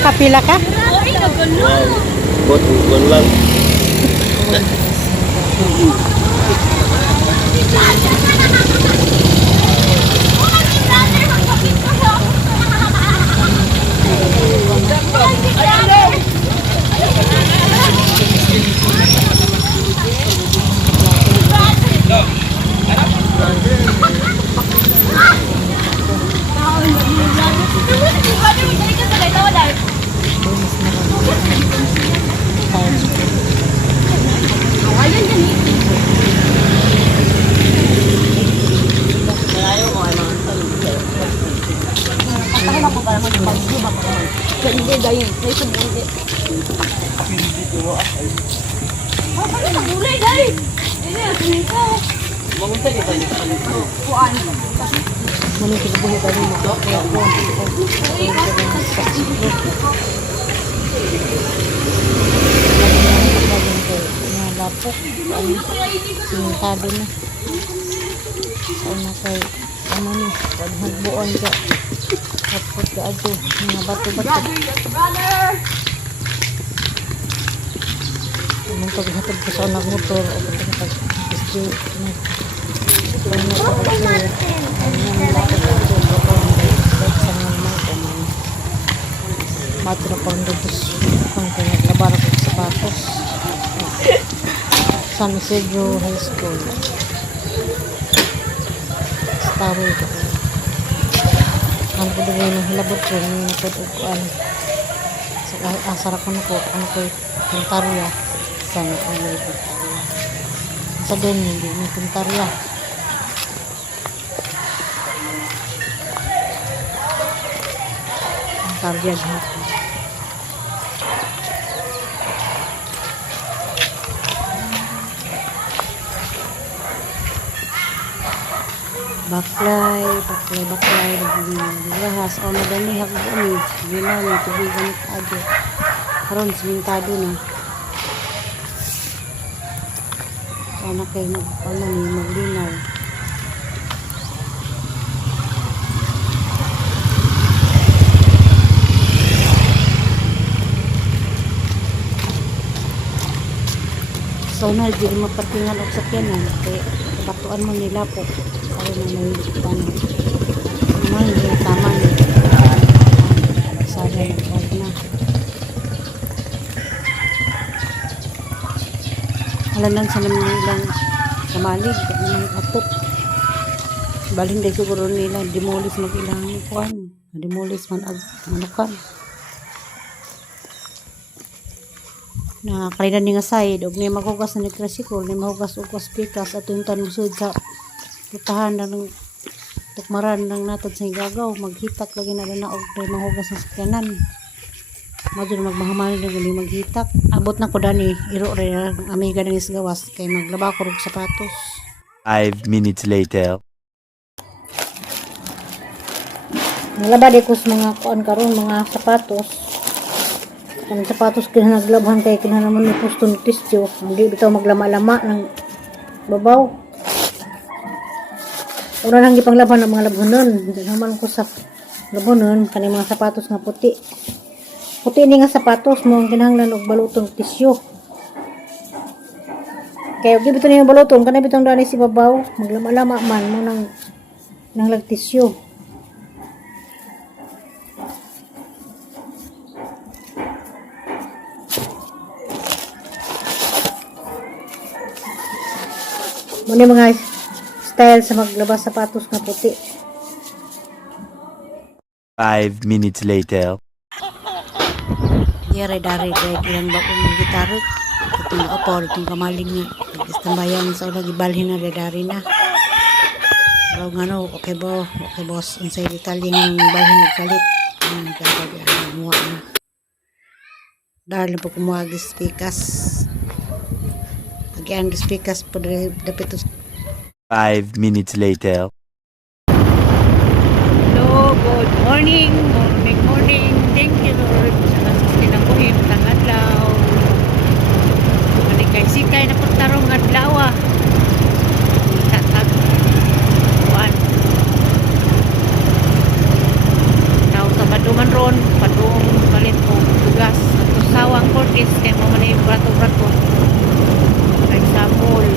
makapila ka? Wow. Buwan lang. Lapok, sintado na. Sana kay ano ni, pag magbuon ka. Kapot ka ato, mga bato-bato. Anong paghatag ko sa anak motor o paghatag-isdo na. Kung napakasyo, ang lapok ato, kapag sa mga mga matro pang dodos pang pinaglabar ko sa sapatos. San Isidro High School. Starry ko. Ano ko doon yung hilabot ko, yung napatukuan. Asara ko na ko, ano ko yung tarya. Sana ko na yung tarya. Sa doon, hindi yung tarya. Ang tarya dito. Baklay, naglahas o madali hagbo ni gila ni tubigan ado karon simintado na sana kay nagpala ni maglinaw so na di mapatingan og sakyanan kay batuan mo nila po para na may tanong naman yung tama niya sana huwag na halanan sa naman nilang kamalig naman atok balhin day siguro nila demolis mag-ilang kuhan demolis man ag manukan na kalinan ni nga side og ni magugas na nagtrasikol ni mahugas-ugas pikas at yung tanusod sa putahan na ng tukmaran ng natod sa igagaw maghitak lagi na og mahugas ng sakyanan madyo na magmahamali na gali maghitak abot na ko dani iro rin ang amiga ng isgawas kay maglaba ko og sapatos 5 minutes later. naglaba di ko sa mga kuan karon mga sapatos ang sapatos kinaglabhan kay kinahanglan ni pusto ni tissue hindi bitaw maglama-lama ng babaw ura nang gipanglaban ng mga labunon naman ko sa labunon kani mga sapatos nga puti ni nga sapatos mo ang kinahanglan og balutong tissue kay og bitaw ni balutong kana bitong dani si babaw maglama-lama man mo nang lag tissue. Muna mga style sa maglabas sapatos na puti. 5 minutes later. Dari ilang ba kong gitaro. Itong opor, itong kamaling niya. Istambayan sa ulang ibalhin na dari na. Baw nga no, okay boss. Insay detalye ng balhin kalit. Kaya muha na. Dahil na po kumuha gispikas. Again, gispikas po dapat 5 minutes later. Hello, good morning. Thank you Lord. Sa sinabuhi, matang adlaw. Malikay-sikay na pagtarong adlaw. Tatag. Kuan. Tao sa baduman ron. Padung palit ko. Cortez kay mo man yung brato-brato kay sa mall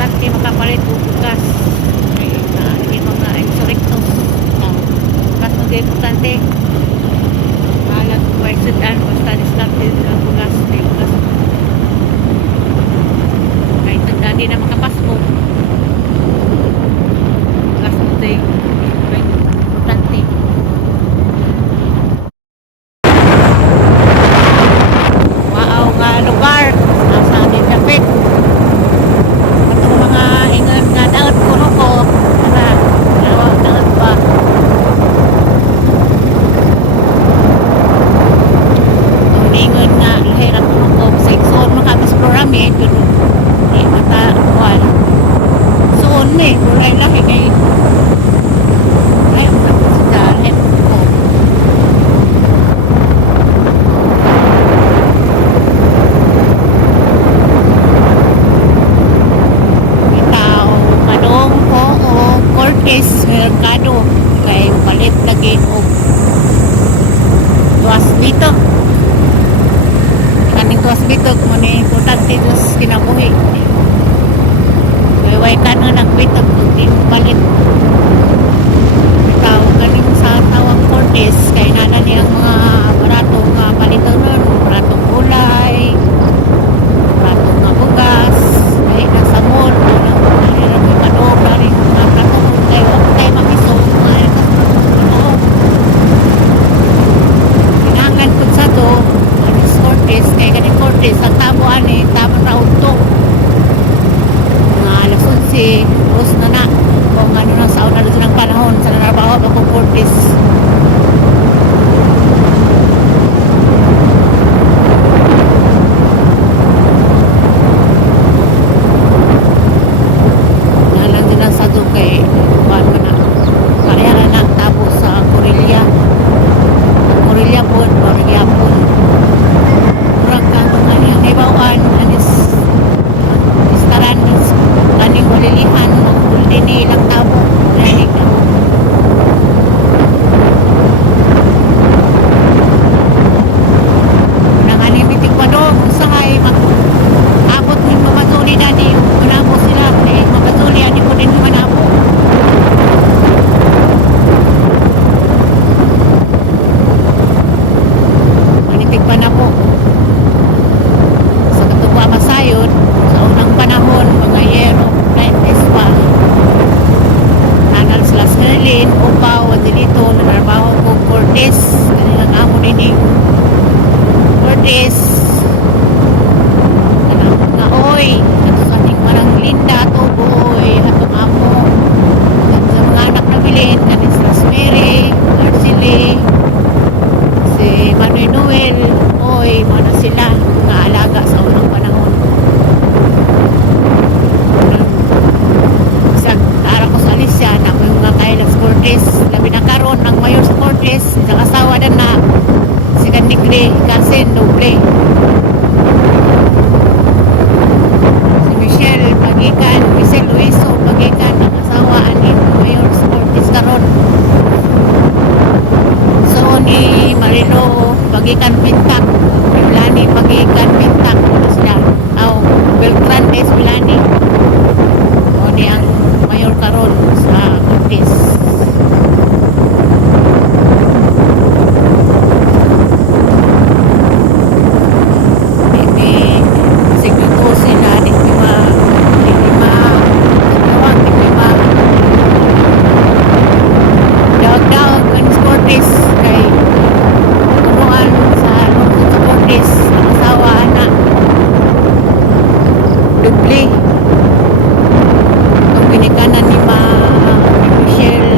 dati makapalit o bukas kay yung mga insurrectos bukas mo kayo importante halag by sudan basta discarded ang bukas kay bukas kay tagdaan din na makapasko bukas mo kayo importante. Waaw nga lugar nasa ating dapit itong mga ingat nga daot puno ko na dalawang daot pa itong ingat nga lahir ang puno ko sa iksoon makabispura mi pero di mata kuhan soon mi kulay laki kay ayaw na po sa dahil ko itaw kanong ko o Cortez Mercado kay palit lagi o tuwas dito kaning tuwas dito kung ano importante dos kinabuhi way ka na nagbitok kung di mo palit itaw kaning sa tawang Cortez kay nana niyang mga baratong palitan nun baratong gulay baratong bugas ay nasa mall nang kanong dari mga baratong kay wag tayo makiso ay pinangan ko sa to kaning Cortez kay kaning Cortez ang tabuan ni tamo raon to mga alas 11 dos na na kung ano na sa una ng panahon sa narabaho ako Cortez nalang din ang sado kay kuhan mo na kaya na tabo sa Corilla po Corilla po kurang ka kung ano yung ibawan anis istaran kaning ulilihan ng ulini ilang tabo nanig na nanganimitik pa doon usahay abot ng mabasuli na ni manabo sila mabasuli ani po din manabo manitig pa na po sa katugwa masayod sa unang panahon mga yero 90s pa nanal sila Scarlin upaw at dito nanarbaho ko Cortez kanilang amo din Cortez kanang nga oy ato sa ating parang Linda Tuboy atong amo at sa mga anak na bilin kanin si Rosemary Arceli si Manuel Noel oy mana sila nga alaga sa unang panahon isang ara ko sa Alicia na ko yung mga Kailas Cortez labi na karon ng Mayor sa Cortez isang asawa din na si Candigre Kasen Doble si Michelle Luiso Pagikan ang asawa ni Mayor sa Cortez karon so ni Marilo Pagikan Pintak Milani Pagikan Pintak sila aw Beltran Des Milani o ni ang Mayor karon sa Cortez ini siguro sila di ma daw kan Cortez kay turuan sa lungsod sa Cortez ang asawa anak Duble ang ginikanan ni Michelle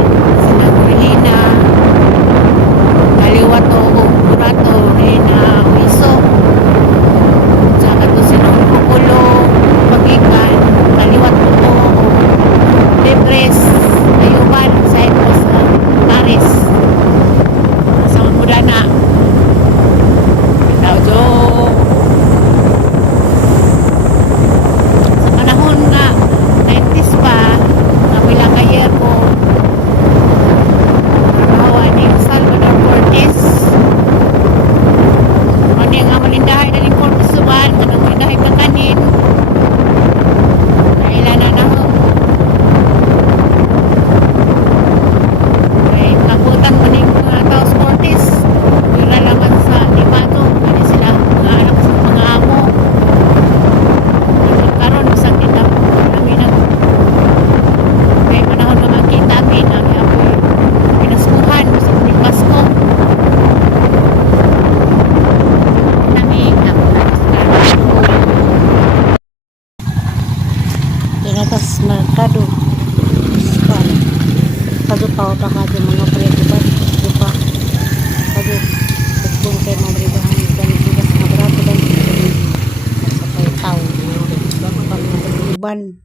uban.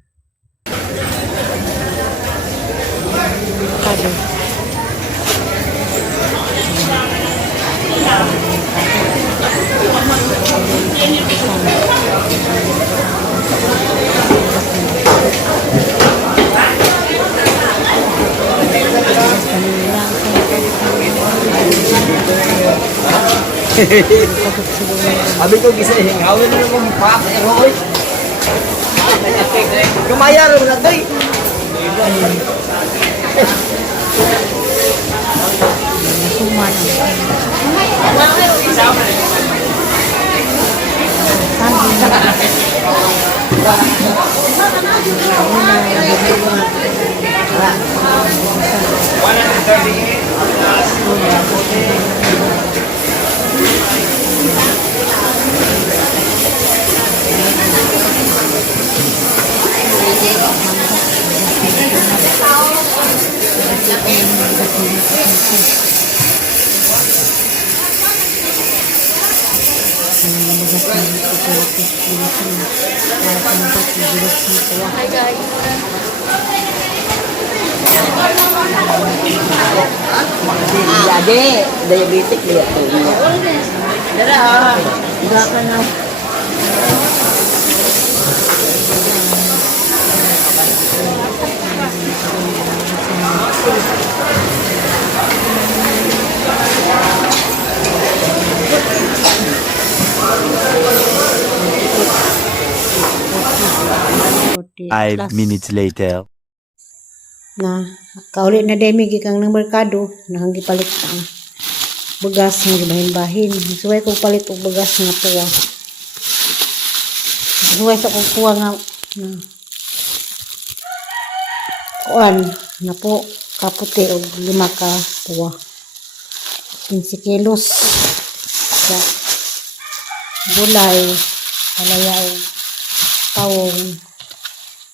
Avocado. Sabi ko gisa hingawin mo kung pak eroy. Kumaya ro na doy. Suman. Hi guys. Jadi diabetic lihat tuh. Dara ah. Enggak ka na. Five minutes later. Na kauli na demi gikang ng merkado nang gipalit ang bugas nga gibahin-bahin. Suway kog palit og bugas nga tuwa. Suway sa kog tuwa nga na kuan na po kaputi og 5 ka tuwa. 15 kilos sa gulay, palaya og tawong,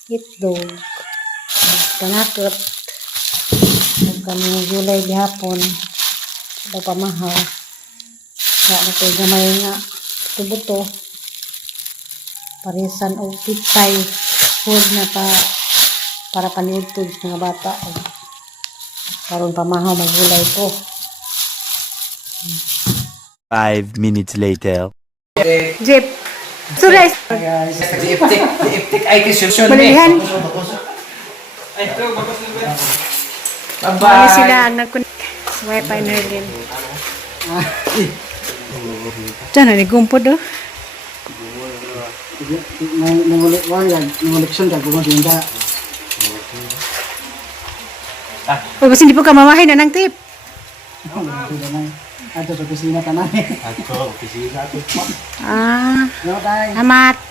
itlog, panakot, ug kanang gulay gihapon, daw pamahaw. Sa ito gamay nga tubuto, parisan og pitsay, food na para paniudtod sa mga bata. Karon pamahaw magulay po. 5 minutes later. Jeep. Sures. Diiptik ay kisyon Balihan. Bye Ano sila ang nag-connect sa wifi na rin. Diyan na, nigumpod oh. Nangulik wayag, nanguliksyon ka kung hindi. Uy, basta hindi po ka mamahin na ng tip. Ato sa kusina ka na. Ah, No, tayo. amat.